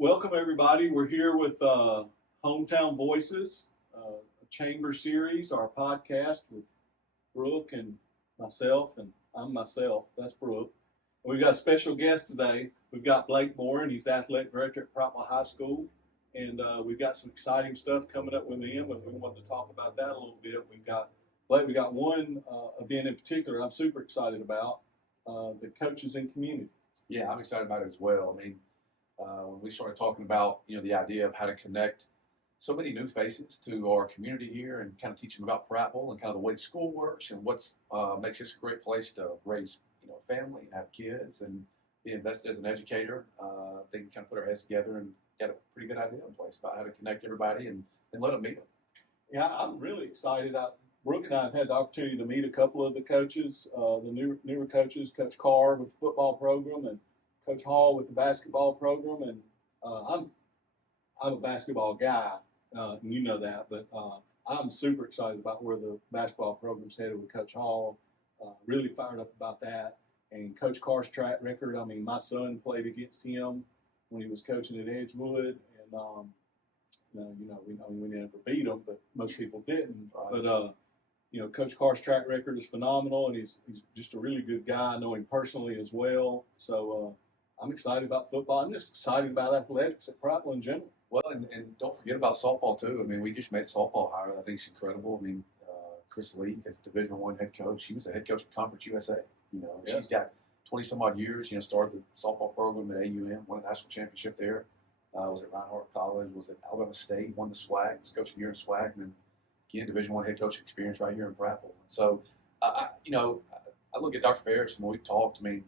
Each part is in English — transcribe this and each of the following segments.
Welcome, everybody. We're here with Hometown Voices, a chamber series, our podcast with Brooke and myself, and I'm myself. That's Brooke. And we've got a special guest today. We've got Blake Boren. He's athletic director at Prattville High School, and we've got some exciting stuff coming up with him, and we wanted to talk about that a little bit. We've got Blake. We got one event in particular I'm super excited about: the coaches and community. Yeah, I'm excited about it as well. I mean, when we started talking about the idea of how to connect so many new faces to our community here and kind of teach them about Prattville and kind of the way school works and what's makes this a great place to raise a family and have kids and be invested as an educator. I think we kind of put our heads together and got a pretty good idea in place about how to connect everybody and let them meet them. Yeah, I'm really excited. Brooke and I have had the opportunity to meet a couple of the coaches, the newer coaches, Coach Carr with the football program and Coach Hall with the basketball program. And I'm a basketball guy, and you know that, but I'm super excited about where the basketball program's headed with Coach Hall. Really fired up about that. And Coach Carr's track record. I mean, my son played against him when he was coaching at Edgewood, and we never beat him, but most people didn't. Right. But Coach Carr's track record is phenomenal, and he's just a really good guy. I know him personally as well. So I'm excited about football. I'm just excited about athletics at Prattville in general. Well, and don't forget about softball too. I mean, we just made a softball hire. I think it's incredible. I mean, Chris Lee is Division I head coach. He was the head coach of Conference USA. Yeah. She's got 20 some odd years. Started the softball program at AUM, won a national championship there. Was at Reinhardt College. Was at Alabama State. Won the SWAC. Was coaching here in SWAC, and then again Division I head coaching experience right here in Prattville. So, I look at Dr. Ferris and when we talked. I mean,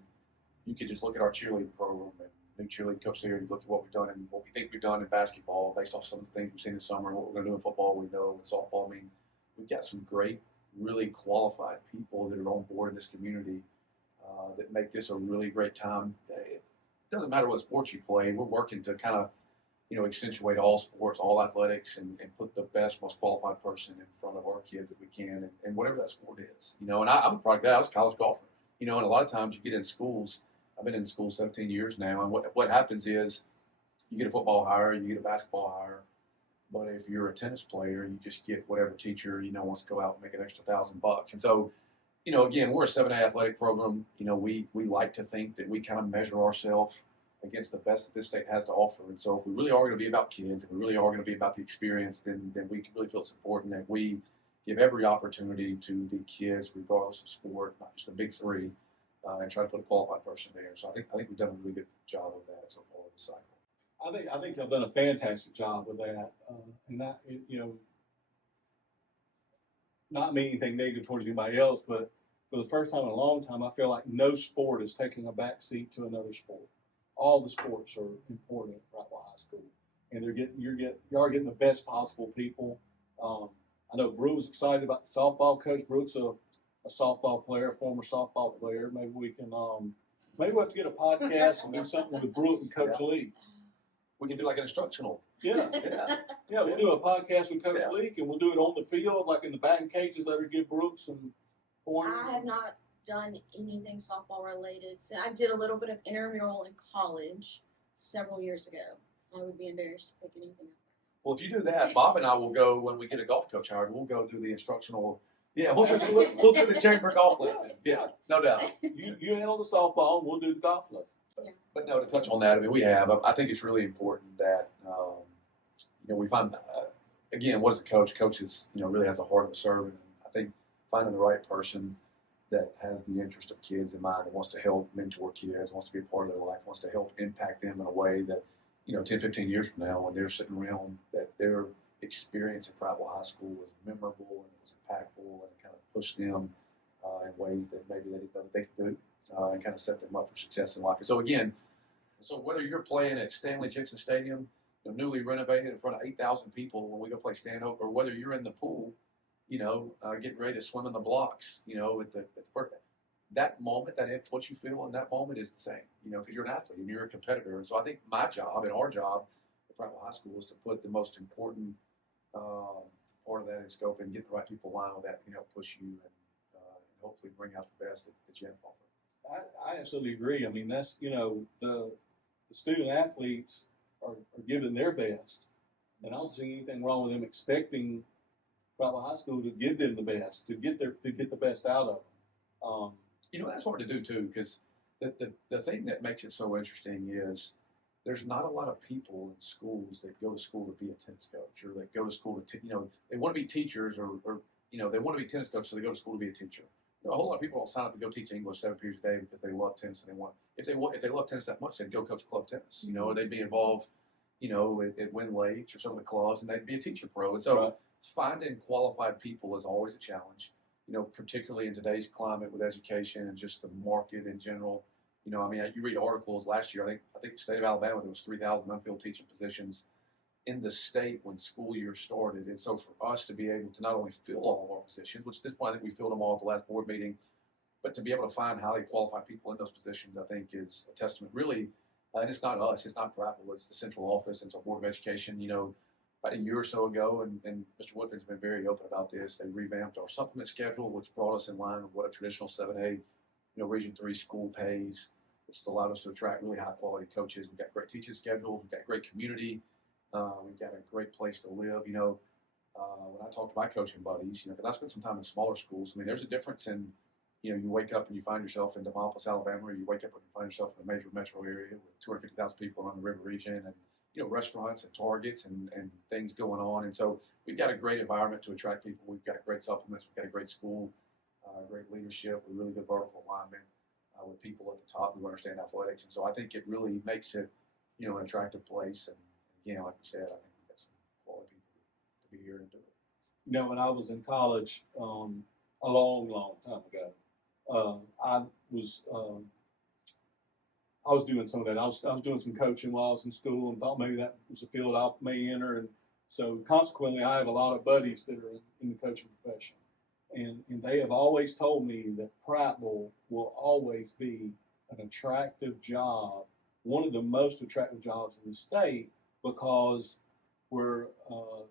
you could just look at our cheerleading program and new cheerleading coach there, and look at what we've done and what we think we've done in basketball based off some of the things we've seen this summer and what we're going to do in football. We know in softball. I mean, we've got some great, really qualified people that are on board in this community that make this a really great time. It doesn't matter what sports you play. We're working to kind of accentuate all sports, all athletics, and put the best, most qualified person in front of our kids that we can, and whatever that sport is. And I'm a product of that. I was a college golfer. And a lot of times you get in schools. I've been in school 17 years now, and what happens is you get a football hire, you get a basketball hire, but if you're a tennis player, you just get whatever teacher wants to go out and make an extra $1,000. And so, again, we're a 7A athletic program. We like to think that we kind of measure ourselves against the best that this state has to offer. And so if we really are going to be about kids, and we really are going to be about the experience, then we really feel it's important that we give every opportunity to the kids, regardless of sport, not just the big three, and try to put a qualified person there. So I think we've done a really good job of that so far this cycle. I think I've done a fantastic job with that, and that not mean anything negative towards anybody else, but for the first time in a long time, I feel like no sport is taking a back seat to another sport. All the sports are important at Prattville High School, and you are getting the best possible people. I know Brooke's excited about the softball coach. Brooke's a softball player, a former softball player. Maybe we can maybe we'll have to get a podcast and do something with Brooke and Coach Lee. We can do like an instructional. Yeah. We'll do a podcast with Coach Lee, and we'll do it on the field, like in the batting cages. Let her give Brooke some pointers. I have not done anything softball related. So I did a little bit of intramural in college several years ago. I would be embarrassed to pick anything up. Well, if you do that, Bob and I will go when we get a golf coach hired. We'll go do the instructional. Yeah, we'll do the chamber golf lesson. Yeah, no doubt. You handle the softball, and we'll do the golf lesson. Yeah. But no, to touch on that, I mean, we have. I think it's really important that we find again, what is a coach? Coach is really has a heart of a servant. And I think finding the right person that has the interest of kids in mind, that wants to help mentor kids, wants to be a part of their life, wants to help impact them in a way that 10, 15 years from now, when they're sitting around, that their experience at Prattville High School was memorable and it was impactful and kind of pushed them in ways that maybe they didn't know that they could do, and kind of set them up for success in life. And so again, whether you're playing at Stanley Jensen Stadium, newly renovated in front of 8,000 people when we go play Stanhope, or whether you're in the pool, getting ready to swim in the blocks, at the that moment, what you feel in that moment is the same, because you're an athlete and you're a competitor. And so I think my job and our job at Prattville High School is to put the most important part of that in scope and get the right people aligned with that, push you and hopefully bring out the best that you have to offer. I absolutely agree. I mean, that's the student athletes. are giving their best. And I don't see anything wrong with them expecting Prattville High School to give them the best, to get the best out of them. That's hard to do too, because the thing that makes it so interesting is there's not a lot of people in schools that go to school to be a tennis coach, or that go to school to, they want to be teachers, or they want to be tennis coaches, so they go to school to be a teacher. A whole lot of people don't sign up to go teach English 7 periods a day because they love tennis and they want. If they love tennis that much, they'd go coach club tennis. Or they'd be involved, at Win Lakes or some of the clubs, and they'd be a teacher pro. And so Right. finding qualified people is always a challenge. Particularly in today's climate with education and just the market in general. You read articles last year. I think the state of Alabama, there was 3,000 unfilled teaching positions in the state when school year started. And so for us to be able to not only fill all of our positions, which at this point I think we filled them all at the last board meeting, but to be able to find highly qualified people in those positions, I think is a testament. Really, and it's not us, it's not Prattville, it's the central office, it's our Board of Education. About a year or so ago, and Mr. Woodford's been very open about this, they revamped our supplement schedule, which brought us in line with what a traditional 7A, Region 3 school pays, which has allowed us to attract really high quality coaches. We've got great teaching schedules, we've got great community, we've got a great place to live. When I talk to my coaching buddies, because I spent some time in smaller schools, there's a difference in, you wake up and you find yourself in Demopolis, Alabama, or you wake up and you find yourself in a major metro area with 250,000 people around the river region, and restaurants and Targets and things going on. And so we've got a great environment to attract people. We've got great supplements. We've got a great school, great leadership, with really good vertical alignment with people at the top who understand athletics. And so I think it really makes it, an attractive place. And again, like you said, I think we've got some quality people to be here and do it. When I was in college, a long, long time ago, I was doing some of that. I was doing some coaching while I was in school, and thought maybe that was a field I may enter. And so consequently, I have a lot of buddies that are in the coaching profession. And they have always told me that Prattville will always be an attractive job, one of the most attractive jobs in the state, because we're a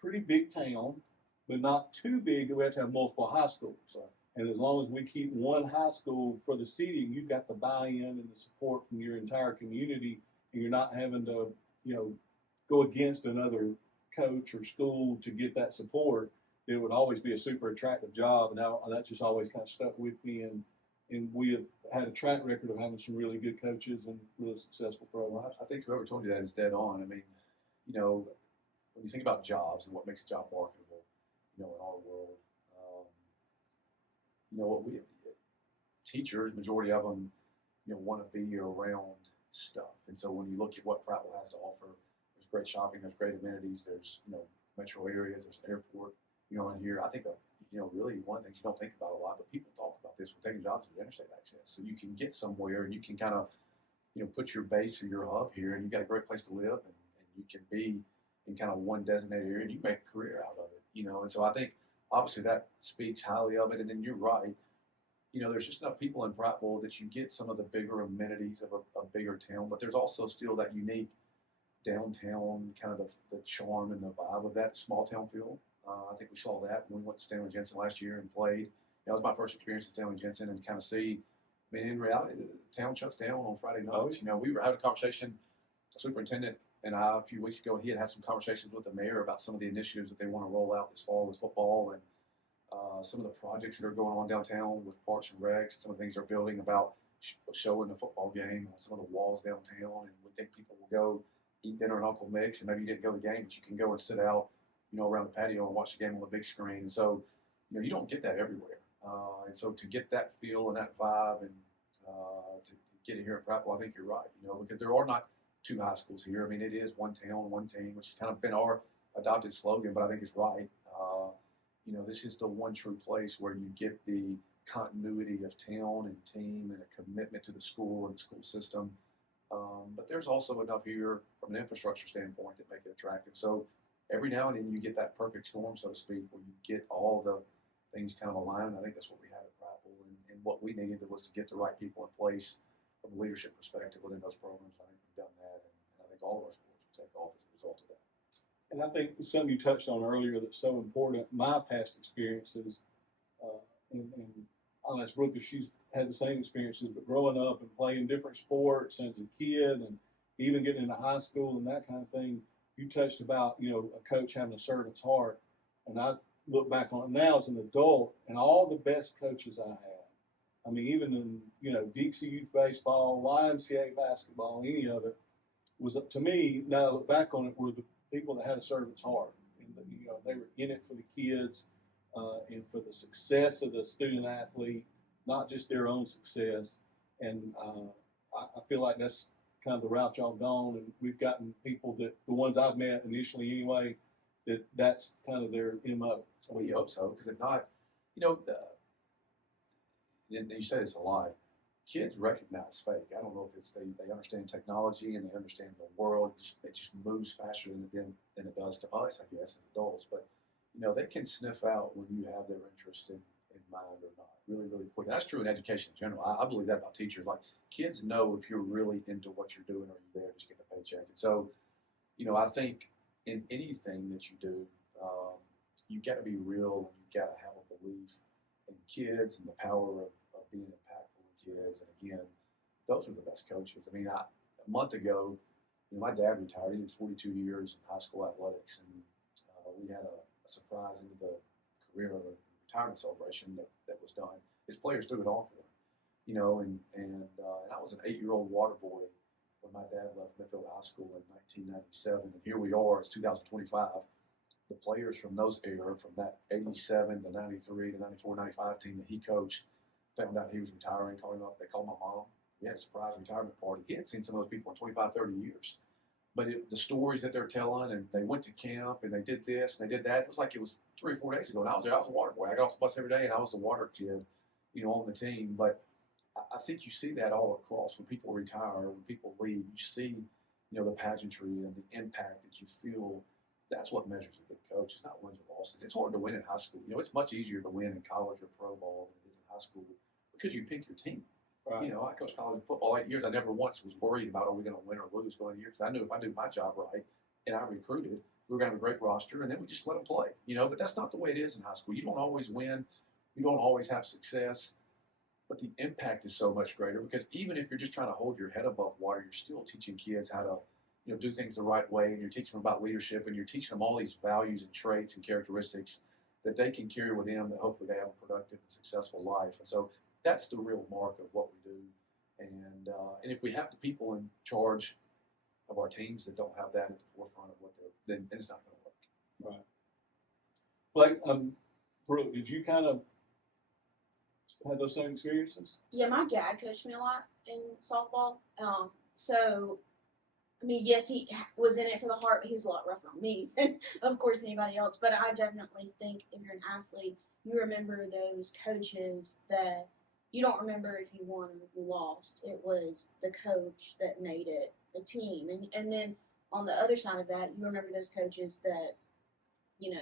pretty big town, but not too big that we have to have multiple high schools. And as long as we keep one high school for the seating, you've got the buy-in and the support from your entire community, and you're not having to, go against another coach or school to get that support. It would always be a super attractive job, and now that just always kind of stuck with me. And we have had a track record of having some really good coaches and really successful programs. I think whoever told you that is dead on. When you think about jobs and what makes a job marketable, in our world, teachers, majority of them, want to be around stuff. And so when you look at what Prattville has to offer, there's great shopping, there's great amenities, there's, metro areas, there's an airport, in here. I think, really one of the things you don't think about a lot, but people talk about this when taking jobs is interstate access. So you can get somewhere and you can kind of, put your base or your hub here, and you've got a great place to live, and you can be in kind of one designated area, and you make a career out of it, And so I think, obviously that speaks highly of it. And then you're right. There's just enough people in Prattville that you get some of the bigger amenities of a bigger town, but there's also still that unique downtown kind of the charm and the vibe of that small town feel. I think we saw that when we went to Stanley Jensen last year and played. That was my first experience at Stanley Jensen, and kind of see, in reality, the town shuts down on Friday nights. We were having a conversation, the superintendent and I, a few weeks ago, he had some conversations with the mayor about some of the initiatives that they want to roll out this fall with football, and some of the projects that are going on downtown with Parks and Recs, some of the things they're building about showing the football game on some of the walls downtown. And we think people will go eat dinner at Uncle Mick's, and maybe you didn't go to the game, but you can go and sit out, around the patio and watch the game on the big screen. And so, you don't get that everywhere. And so to get that feel and that vibe, and to get it here at Prattville, I think you're right, because there are not two high schools here. It is one town, one team, which has kind of been our adopted slogan, but I think it's right. This is the one true place where you get the continuity of town and team and a commitment to the school and the school system. But there's also enough here from an infrastructure standpoint that make it attractive. So every now and then you get that perfect storm, so to speak, where you get all the things kind of aligned. I think that's what we have at Prattville, and what we needed was to get the right people in place from a leadership perspective within those programs. I think we've done that, and I think all of our sports will take off as a result of that. And I think something you touched on earlier that's so important, my past experiences, and I'll ask Brooke if she's had the same experiences, but growing up and playing different sports as a kid, and even getting into high school and that kind of thing. You touched about, you know, a coach having a servant's heart. And I look back on it now as an adult and all the best coaches I had. I mean, even in, you know, Dixie Youth Baseball, YMCA basketball, any of it, was, to me, now I look back on it, were the people that had a servant's heart. And, you know, they were in it for the kids and for the success of the student athlete, not just their own success. And I feel like that's kind of the route y'all gone. And we've gotten people that, the ones I've met initially anyway, that's kind of their MO. Well, you hope so, because if not, you know, and you say this a lot, kids recognize fake. I don't know if it's they understand technology and they understand the world. It just moves faster than it does to us, I guess, as adults. But, you know, they can sniff out when you have their interest in mind or not really, really quick. And that's true in education in general. I believe that about teachers. Like, kids know if you're really into what you're doing or you're there just getting a paycheck. And so, you know, I think in anything that you do, you got to be real and you got to have a belief in kids and the power of being impactful with kids. And again, those are the best coaches. I mean, a month ago, you know, my dad retired. He was 42 years in high school athletics, and we had a surprise into the career of a retirement celebration that was done. His players threw it all for him, you know, and I was an 8-year-old water boy when my dad left Midfield High School in 1997, and here we are, it's 2025. The players from those era, from that 87 to 93 to 94, 95 team that he coached, found out he was retiring, called him up. They called my mom. We had a surprise retirement party. He hadn't seen some of those people in 25, 30 years. But the stories that they're telling, and they went to camp, and they did this, and they did that. It was like it was 3 or 4 days ago, and I was there. I was a water boy. I got off the bus every day, and I was the water kid, you know, on the team. But I think you see that all across. When people retire, when people leave, you see, you know, the pageantry and the impact that you feel. That's what measures a good coach. It's not wins or losses. It's hard to win in high school. You know, it's much easier to win in college or pro ball than it is in high school because you pick your team. Right. You know, I coached college football 8 years. I never once was worried about, are we going to win or lose going to year? Because I knew if I do my job right and I recruited, we were going to have a great roster, and then we just let them play. You know, but that's not the way it is in high school. You don't always win. You don't always have success. But the impact is so much greater because even if you're just trying to hold your head above water, you're still teaching kids how to, you know, do things the right way, and you're teaching them about leadership, and you're teaching them all these values and traits and characteristics that they can carry with them, that hopefully they have a productive and successful life. And so that's the real mark of what we do. And if we have the people in charge of our teams that don't have that at the forefront of what they're, then it's not going to work. Right. Like, Brooke, did you kind of have those same experiences? Yeah, my dad coached me a lot in softball. So, I mean, yes, he was in it for the heart, but he was a lot rougher on me than, of course, anybody else. But I definitely think if you're an athlete, you remember those coaches that you don't remember if you won or you lost. It was the coach that made it a team. And then on the other side of that, you remember those coaches that, you know,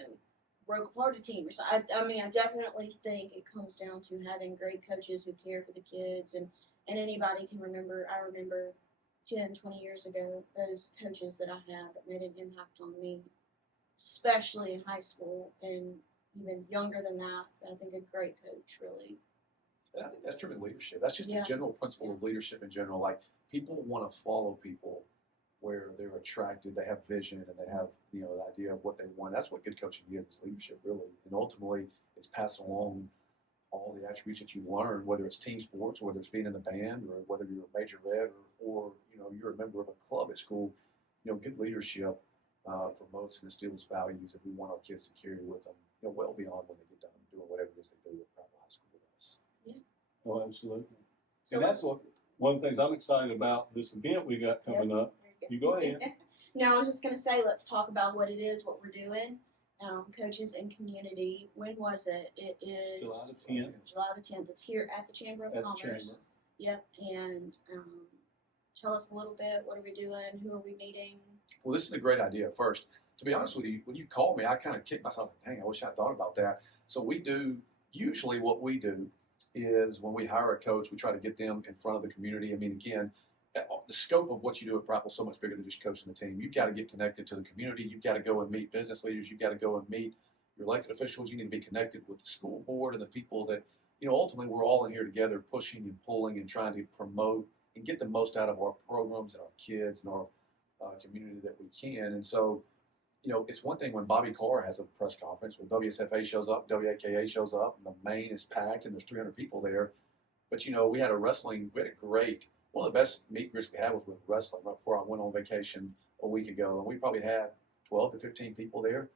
broke apart a team. So I mean, I definitely think it comes down to having great coaches who care for the kids. And anybody can remember, I remember 10, 20 years ago, those coaches that I had that made an impact on me, especially in high school and even younger than that. I think a great coach really. And I think that's true in leadership. That's just a general principle of leadership in general. Like, people want to follow people where they're attracted, they have vision, and they have, you know, the idea of what they want. That's what good coaching is, leadership, really. And ultimately, it's passing along all the attributes that you've learned, whether it's team sports, whether it's being in the band, or whether you're a major red, or you know, you're a member of a club at school. You know, good leadership promotes and instills values that we want our kids to carry with them, you know, well beyond when they get done doing whatever it is they do at Prattville High School with us. Yeah. Oh, absolutely. So and that's one of the things I'm excited about this event we got coming up. You go ahead. No, I was just going to say, let's talk about what it is, what we're doing. Coaches and community. When was it? It is July the 10th. July the 10th. It's here at the Chamber of Commerce. Yep. And tell us a little bit. What are we doing? Who are we meeting? Well, this is a great idea. First, to be honest with you, when you called me, I kind of kicked myself. Dang, I wish I thought about that. So we do, usually what we do is when we hire a coach, we try to get them in front of the community. I mean, again, the scope of what you do at Prattville is so much bigger than just coaching the team. You've got to get connected to the community. You've got to go and meet business leaders. You've got to go and meet your elected officials. You need to be connected with the school board and the people that, you know, ultimately we're all in here together pushing and pulling and trying to promote and get the most out of our programs and our kids and our community that we can. And so, it's one thing when Bobby Carr has a press conference, when WSFA shows up, WAKA shows up, and the main is packed, and there's 300 people there. But we had a great, one of the best meet and greets we had was with wrestling right before I went on vacation a week ago, and we probably had 12 to 15 people there.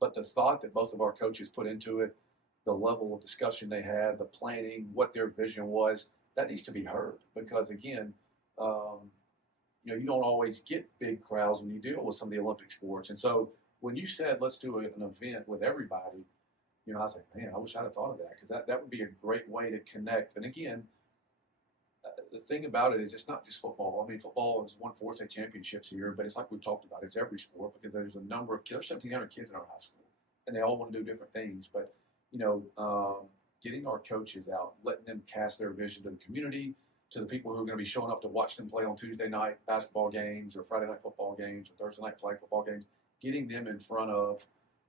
But the thought that both of our coaches put into it, the level of discussion they had, the planning, what their vision was, that needs to be heard. Because again, you don't always get big crowds when you deal with some of the Olympic sports. And so when you said, let's do an event with everybody, I was like, man, I wish I'd have thought of that, because that would be a great way to connect. And again, the thing about it is it's not just football. I mean, football has won 4 state championships here, but it's like we've talked about. It's every sport, because there's a number of kids. There's 1,700 kids in our high school, and they all want to do different things. But, getting our coaches out, letting them cast their vision to the community, to the people who are going to be showing up to watch them play on Tuesday night basketball games or Friday night football games or Thursday night flag football games, getting them in front of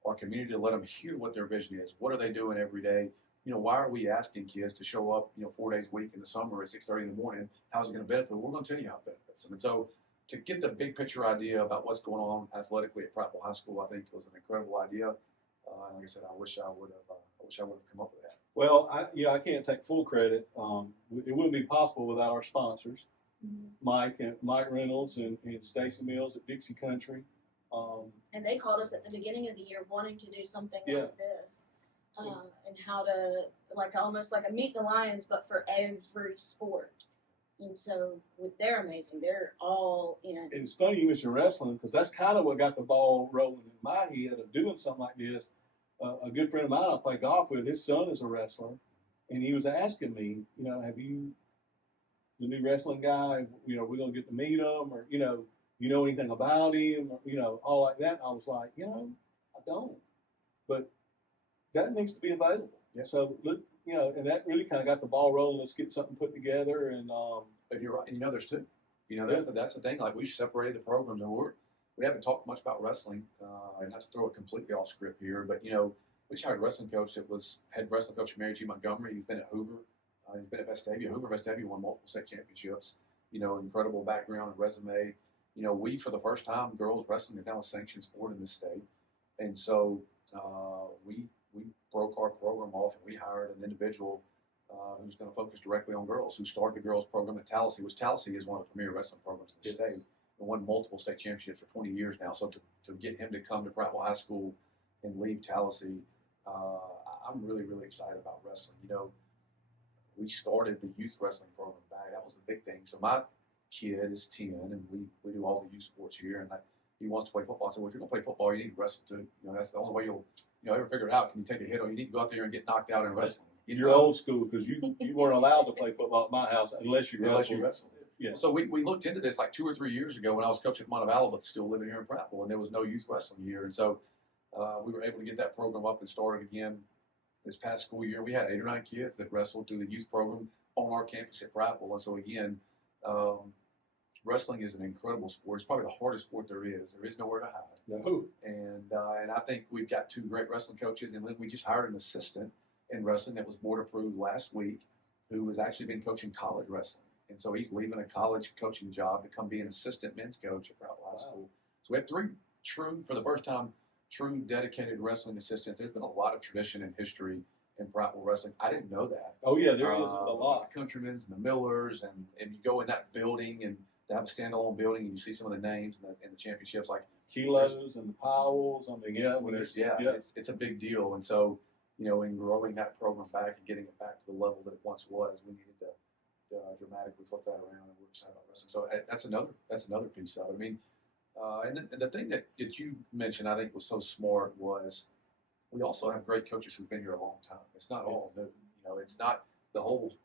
our community to let them hear what their vision is. What are they doing every day? Why are we asking kids to show up, 4 days a week in the summer at 6:30 in the morning? How's it going to benefit? We're going to tell you how it benefits them. And so to get the big picture idea about what's going on athletically at Prattville High School, I think was an incredible idea. Like I said, I wish I would have come up with that. Well, I can't take full credit. It wouldn't be possible without our sponsors, Mike Reynolds and Stacy Mills at Dixie Country. And they called us at the beginning of the year wanting to do something Yeah. like this, and how to almost like a Meet the Lions, but for every sport. And so they're amazing. They're all in. And it's funny you mentioned wrestling, because that's kind of what got the ball rolling in my head of doing something like this. A good friend of mine I play golf with, his son is a wrestler, and he was asking me, have you, the new wrestling guy, we're going to get to meet him, or, you know anything about him, or, all like that. And I was like, I don't. But that needs to be available. Yeah. So, and that really kind of got the ball rolling. Let's get something put together. And you're right. And there's two. That's the thing. Like, we separated the programs, and we haven't talked much about wrestling. And not to throw it completely off script here, but we just hired a wrestling coach that was head wrestling coach at Mary G. Montgomery. He's been at Hoover. He's been at Vestavia. Hoover, Vestavia won multiple state championships. Incredible background and resume. We, for the first time, girls wrestling is now a sanctioned sport in this state. And so we broke our program off, and we hired an individual who's going to focus directly on girls, who started the girls program at Tallahassee, which Tallahassee is one of the premier wrestling programs in the state, and won multiple state championships for 20 years now. So to get him to come to Prattville High School and leave Tallahassee, I'm really, really excited about wrestling. We started the youth wrestling program back. That was the big thing. So my kid is 10, and we do all the youth sports here, and he wants to play football. I said, well, if you're going to play football, you need to wrestle too. That's the only way you'll ever figure it out. Can you take a hit, or you need to go out there and get knocked out in wrestling? You're old school, because you weren't allowed to play football at my house unless you wrestled. Yeah. So we looked into this like 2 or 3 years ago when I was coaching at Montevallo, but still living here in Prattville, and there was no youth wrestling here. And so we were able to get that program up and started again this past school year. We had 8 or 9 kids that wrestled through the youth program on our campus at Prattville. And so again, wrestling is an incredible sport. It's probably the hardest sport there is. There is nowhere to hide. No. And I think we've got 2 great wrestling coaches, and then we just hired an assistant in wrestling that was board approved last week, who has actually been coaching college wrestling. And so he's leaving a college coaching job to come be an assistant men's coach at Prattville High School. So we have 3 for the first time, true dedicated wrestling assistants. There's been a lot of tradition and history in Prattville wrestling. I didn't know that. Oh yeah, there is a lot. The Countrymans and the Millers, and you go in that building and to have a standalone building, and you see some of the names and the championships, like Kilos and the Powells. It's a big deal. And so, in growing that program back and getting it back to the level that it once was, we needed to dramatically flip that around, and we're excited about wrestling. So that's another piece of it. I mean, and the thing that you mentioned, I think, was so smart was we also have great coaches who've been here a long time. It's not all new. It's not, the whole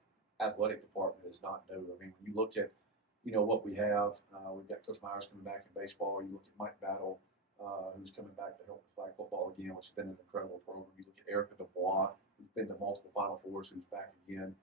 athletic department is not new. I mean, when you look at what we have, we've got Coach Myers coming back in baseball. You look at Mike Battle, who's coming back to help with flag football again, which has been an incredible program. You look at Erica Dubois, who's been to multiple Final Fours, who's back again.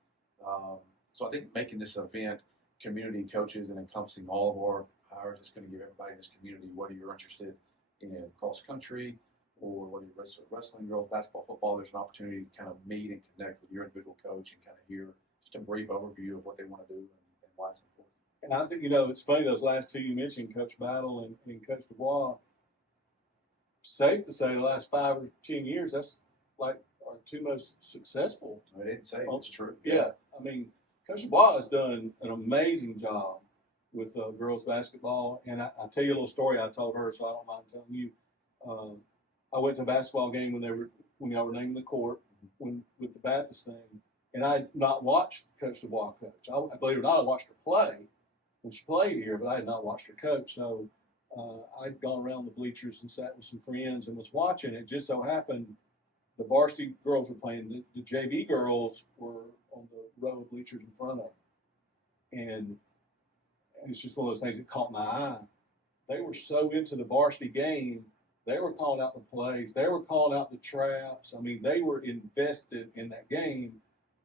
So I think making this event community coaches and encompassing all of our hires is going to give everybody in this community, whether you're interested in cross country or whether you're wrestling, girls, basketball, football, there's an opportunity to kind of meet and connect with your individual coach and kind of hear just a brief overview of what they want to do and why it's important. And I think, it's funny, those last two you mentioned, Coach Battle and Coach Dubois, safe to say the last 5 or 10 years, that's like our two most successful. I didn't say it's true. Yeah. I mean, Coach Dubois has done an amazing job with girls basketball. And I tell you a little story I told her, so I don't mind telling you. I went to a basketball game when y'all were naming the court with the Baptist thing. And I had not watched Coach Dubois coach. I believe it or not, I watched her play when she played here, but I had not watched her coach. So I'd gone around the bleachers and sat with some friends and was watching. It just so happened the varsity girls were playing. The JV girls were on the row of bleachers in front of them. And it's just one of those things that caught my eye. They were so into the varsity game. They were calling out the plays. They were calling out the traps. I mean, they were invested in that game,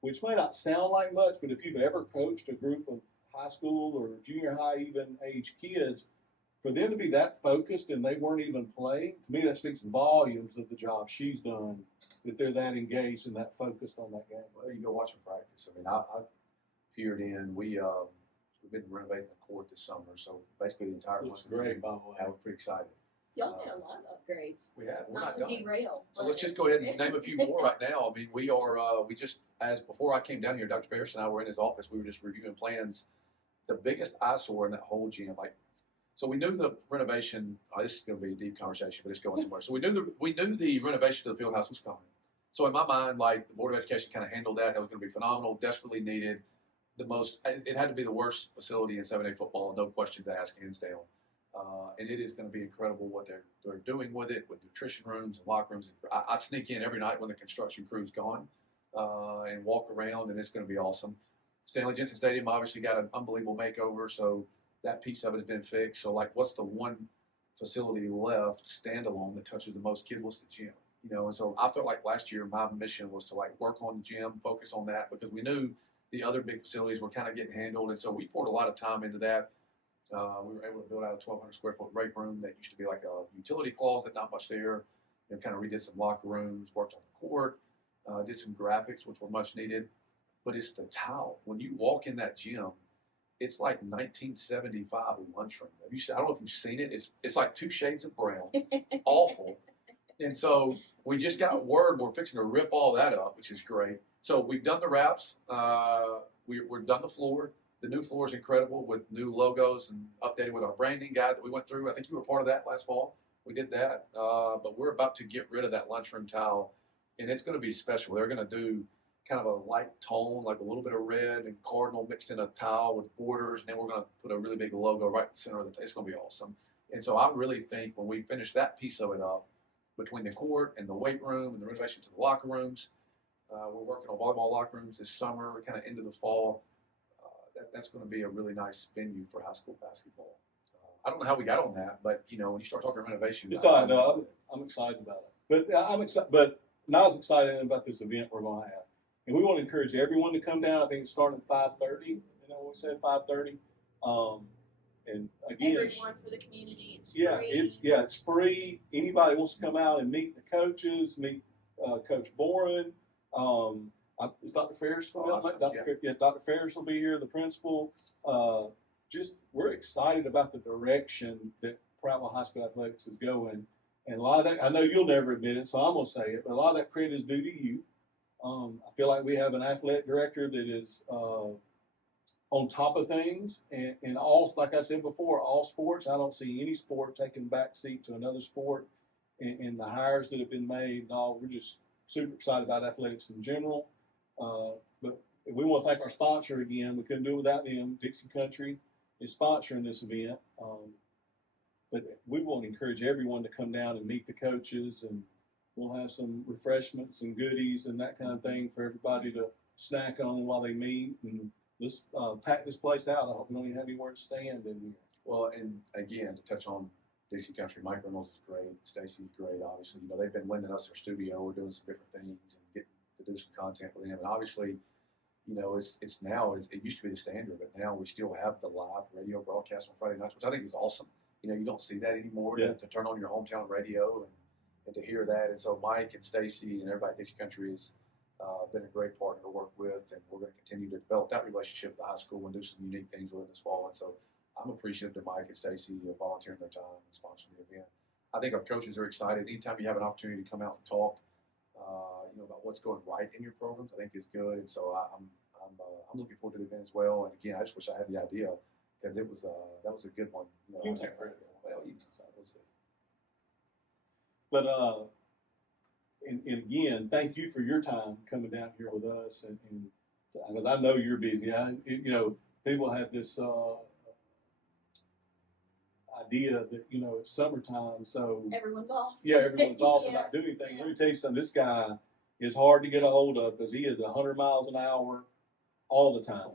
which may not sound like much, but if you've ever coached a group of high school or junior high even age kids, for them to be that focused and they weren't even playing, to me that speaks volumes of the job she's done, that they're that engaged and that focused on that game. Well, you go watch them practice. I mean, I peered in. We've been renovating the court this summer, so basically the entire Looks lunchroom. great, by the way. I was pretty excited. Y'all had a lot of upgrades. We have. We're Not not to done. derail. So let's just go ahead and name a few more right now. I mean, we just, as before I came down here, Dr. Ferris and I were in his office. We were just reviewing plans. The biggest eyesore in that whole gym, so we knew the renovation. This is going to be a deep conversation, but it's going somewhere. So we knew the renovation of the field house was coming. So in my mind, the Board of Education kind of handled that. That was going to be phenomenal, desperately needed. It had to be the worst facility in 7A football, no questions asked, hands down. And it is going to be incredible what they're doing with it, with nutrition rooms and locker rooms. I sneak in every night when the construction crew's gone and walk around, and it's going to be awesome. Stanley Jensen Stadium obviously got an unbelievable makeover, so that piece of it has been fixed. So, what's the one facility left standalone that touches the most kids? What's the gym? And so I felt like last year my mission was to work on the gym, focus on that, because we knew the other big facilities were kind of getting handled, and so we poured a lot of time into that. We were able to build out a 1,200 square foot break room that used to be like a utility closet, not much there. Kind of redid some locker rooms, worked on the court, did some graphics, which were much needed. But it's the towel. When you walk in that gym, it's like 1975 lunchroom. I don't know if you've seen it. It's like 2 shades of brown. It's awful. And so we just got word we're fixing to rip all that up, which is great. So we've done the wraps. We've done the floor. The new floor is incredible with new logos and updated with our branding guide that we went through. I think you were part of that last fall. We did that. But we're about to get rid of that lunchroom towel, and it's going to be special. They're going to do kind of a light tone, like a little bit of red and cardinal mixed in a towel with borders, and then we're going to put a really big logo right in the center of it. It's going to be awesome. And so I really think when we finish that piece of it up, between the court and the weight room and the renovation to the locker rooms, we're working on volleyball locker rooms this summer, kind of into the fall. That's going to be a really nice venue for high school basketball. I don't know how we got on that, but when you start talking renovation, It's all right. No, I'm excited about it. But I'm excited. But not as excited about this event we're going to have. And we want to encourage everyone to come down. I think it's starting at 5:30. We said 5:30. And again, everyone for the community. It's free. It's free. Anybody wants to come out and meet the coaches, meet Coach Boren. Is Dr. Ferris coming out? Dr. Ferris will be here, the principal. We're excited about the direction that Prattville High School Athletics is going. And a lot of that, I know you'll never admit it, so I'm going to say it, but a lot of that credit is due to you. I feel like we have an athletic director that is on top of things, and all, like I said before, all sports. I don't see any sport taking back seat to another sport, and the hires that have been made and all. We're just super excited about athletics in general. But we want to thank our sponsor again. We couldn't do it without them. Dixie Country is sponsoring this event. But we want to encourage everyone to come down and meet the coaches, and we'll have some refreshments and goodies and that kind of thing for everybody to snack on while they meet. And let's pack this place out. I hope we don't even have anywhere to stand in here. Well, and again, to touch on Dixie Country, Mike Reynolds is great. Stacy's great, obviously. They've been lending us their studio. We're doing some different things and getting to do some content with them. And obviously, it's now, it used to be the standard, but now we still have the live radio broadcast on Friday nights, which I think is awesome. You don't see that anymore, to turn on your hometown radio and to hear that. And so Mike and Stacy and everybody at Dixie Country is Been a great partner to work with, and we're going to continue to develop that relationship with the high school and do some unique things with it this fall. And so I'm appreciative to Mike and Stacy volunteering their time and sponsoring the event. I think our coaches are excited. Anytime you have an opportunity to come out and talk, about what's going right in your programs, I think is good. And so I'm looking forward to the event as well. And again, I just wish I had the idea because that was a good one. You can take credit. Well, you can decide. We'll see. But and again, thank you for your time coming down here with us. And because I know you're busy. People have this idea that it's summertime, so Everyone's off. yeah, everyone's off Yeah. and not doing anything. Yeah. Let me tell you something. This guy is hard to get a hold of because he is 100 miles an hour all the time.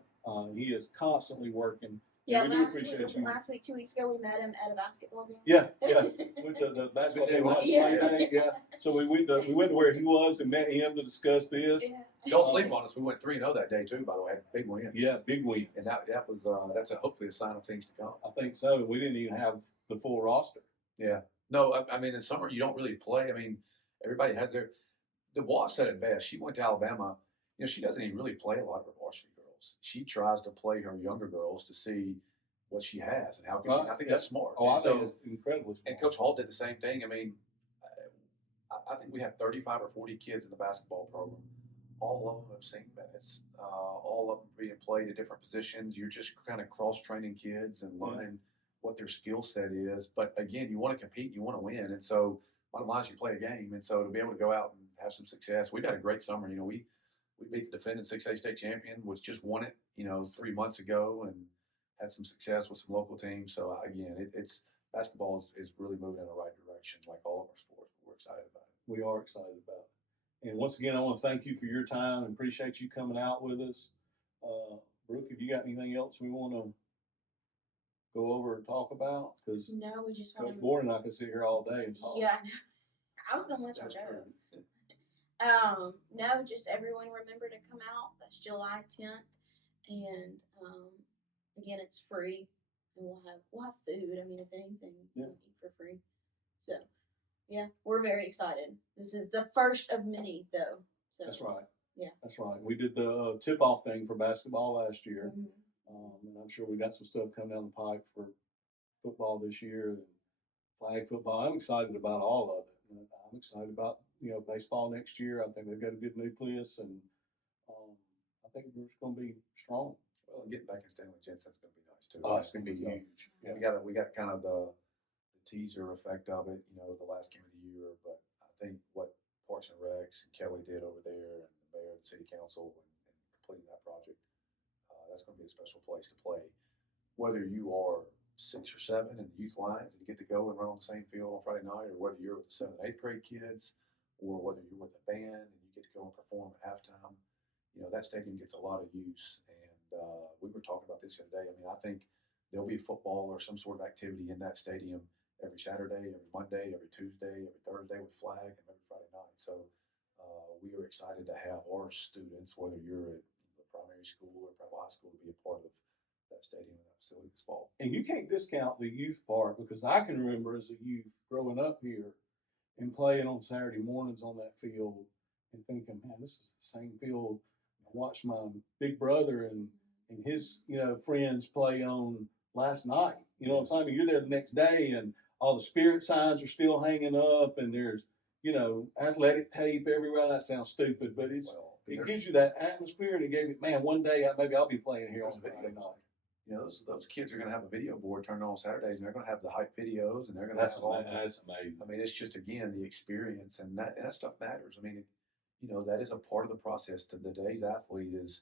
He is constantly working. Yeah, we do appreciate you. last week, 2 weeks ago, we met him at a basketball game. Yeah. Went to the basketball game last Friday. Yeah. So we went to where he was and met him to discuss this. Yeah. Don't sleep on us. We went 3-0 that day too. By the way, had big wins. Yeah, big wins. And that was that's hopefully a sign of things to come. I think so. We didn't even have the full roster. Yeah. No, I mean in summer you don't really play. I mean everybody has their. The Watt said it best. She went to Alabama. She doesn't even really play a lot of her varsity girls. She tries to play her younger girls to see what she has and how can she. I think that's smart. Oh, I And think it's incredibly smart. And Coach Hall did the same thing. I mean, I think we have 35 or 40 kids in the basketball program. All of them have seen minutes. All of them being played at different positions. You're just kind of cross-training kids and learning what their skill set is. But again, you want to compete, you want to win, and so bottom line is you play a game. And so to be able to go out and have some success, we've had a great summer. We beat the defending 6A state champion, which just won it, 3 months ago, and had some success with some local teams. So again, it's basketball is really moving in the right direction, like all of our sports. We're excited about it. We are excited about it. And once again, I want to thank you for your time and appreciate you coming out with us. Brooke, have you got anything else we want to go over and talk about? Because No, we just want Coach to. Boren and I could sit here all day and talk. Yeah, I know. I was gonna let y'all That's go. true. No, just everyone remember to come out. That's July 10th, and again, it's free, and we'll have food. I mean, if anything, Yeah. we'll eat for free. So, yeah, we're very excited. This is the first of many, though. So That's right. Yeah. That's right. We did the tip-off thing for basketball last year. Mhm. And I'm sure we got some stuff coming down the pipe for football this year and flag football. I'm excited about all of it. And I'm excited about baseball next year. I think they've got a good nucleus, and I think we're just going to be strong. Well, getting back in Stanley Jensen's going to be nice too. It's going to be huge. Yeah. We got kind of the teaser effect of it, the last game of the year. But I think what Parks and Recs and Kelly did over there, and the mayor and the city council, and completing that project, that's going to be a special place to play. Whether you are 6 or 7 in the youth lines and you get to go and run on the same field on Friday night, or whether you're with the 7th and 8th grade kids, or whether you're with a band and you get to go and perform at halftime, that stadium gets a lot of use. And we were talking about this the other day. I mean, I think there'll be football or some sort of activity in that stadium every Saturday, every Monday, every Tuesday, every Thursday with flag, and every Friday night. So we are excited to have our students, whether you're at primary school or private high school, to be a part of that stadium and that facility this fall. And you can't discount the youth part, because I can remember as a youth growing up here and playing on Saturday mornings on that field and thinking, man, this is the same field I watched my big brother and his friends play on last night. You know what I'm saying? I mean, you're there the next day and all the spirit signs are still hanging up, and there's athletic tape everywhere. That sounds stupid, but it gives you that atmosphere, and it gave me, man, one day maybe I'll be playing here on Friday night. Those kids are going to have a video board turned on Saturdays, and they're going to have the hype videos, and they're going to That's have all. That's amazing. I mean, it's just again the experience, and that stuff matters. I mean, that is a part of the process. To today's athlete is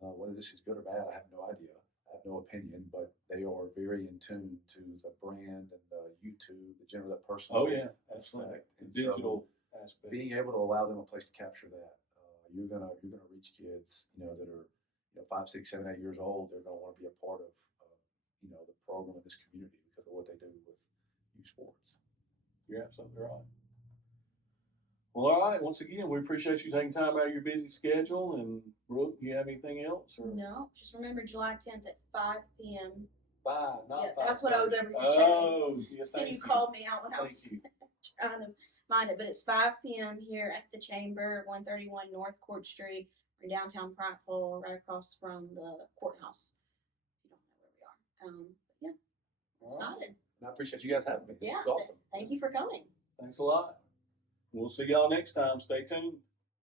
whether this is good or bad, I have no idea. I have no opinion, but they are very in tune to the brand and the YouTube, the general that personal. Oh yeah, absolutely. And Digital aspect. Being able to allow them a place to capture that, you're gonna reach kids, that are 5, 6, 7, 8 years old. They're gonna want to be a part of the program in this community because of what they do with youth sports. You're absolutely right. Well, all right. Once again, we appreciate you taking time out of your busy schedule. And Brooke, do you have anything else? Or? No, just remember July 10th at 5 p.m. 5, not Yeah, 5. that's what I was over here checking. Oh, yeah, And you called me out when I was Thank you. trying to find it, but it's 5 p.m. here at the Chamber, 131 North Court Street, in downtown Prattville, right across from the courthouse. You don't know where we are. But yeah, I'm All right. excited. And I appreciate you guys having me. This Yeah, was awesome. thank you for coming. Thanks a lot. We'll see y'all next time. Stay tuned.